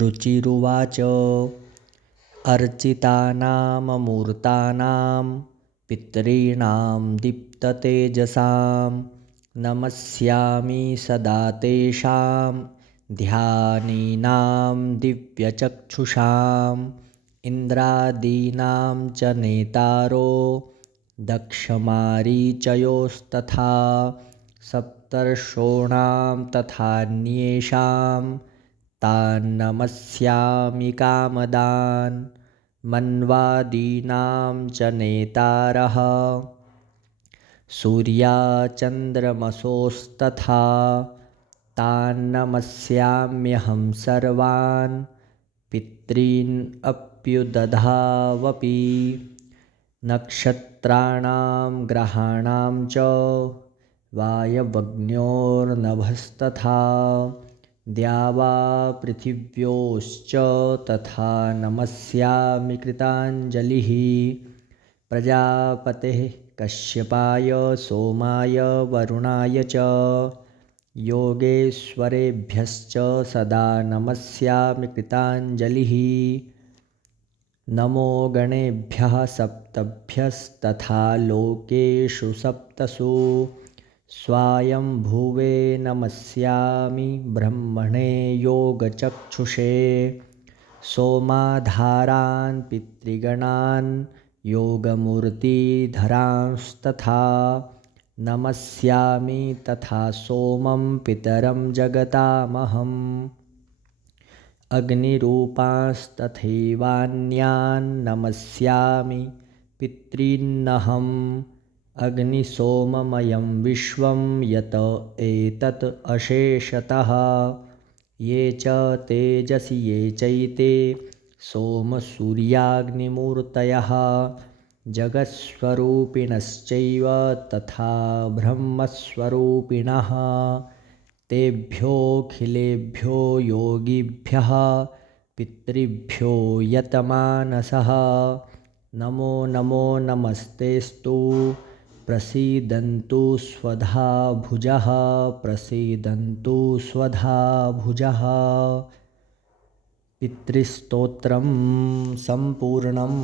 रुचिरुवाच अर्चितानाममूर्तानां पितॄणां दीप्ततेजसां नमस्यामि सदा तेषां ध्यानिनां दिव्यचक्षुषाम् इन्द्रादीनां च नेतारो दक्षमारीचयोस्तथा सप्तर्षोणां तथान्येषां तान्नमस्यामि कामदान् मन्वादीनां च नेतारः सूर्याचन्द्रमसोस्तथा तान्नमस्याम्यहं सर्वान् पितॄन् अप्युदधावपि नक्षत्राणां ग्रहाणां च वायवग्न्योर्नभस्तथा द्यावापृथिव्योश्च तथा नमस्यामि कृताञ्जलिः प्रजापतेः कश्यपाय सोमाय वरुणाय च योगेश्वरेभ्यश्च सदा नमस्यामि कृताञ्जलिः नमो गणेभ्यः सप्तभ्यस्तथा लोकेषु सप्तसु स्वायंभुवे नमस्यामि ब्रह्मणे योगचक्षुषे सोमाधारान् पितृगणान् योगमूर्तिधरांस्तथा नमस्यामि तथा सोमं पितरं जगतामहम् अग्निरूपांस्तथैवान्यान् नमस्यामि पितॄन्नहम् अग्निसोममयं विश्वं यत एतत् अशेषतः ये च तेजसि ये चैते सोमसूर्याग्निमूर्तयः जगत्स्वरूपिणश्चैव तथा ब्रह्मस्वरूपिणः तेभ्योऽखिलेभ्यो योगिभ्यः पितृभ्यो यतमानसः नमो नमो नमस्तेस्तु प्रसीदन्तु स्वधा भुजः प्रसीदन्तु स्वधा भुजः पितृस्तोत्रं सम्पूर्णम्।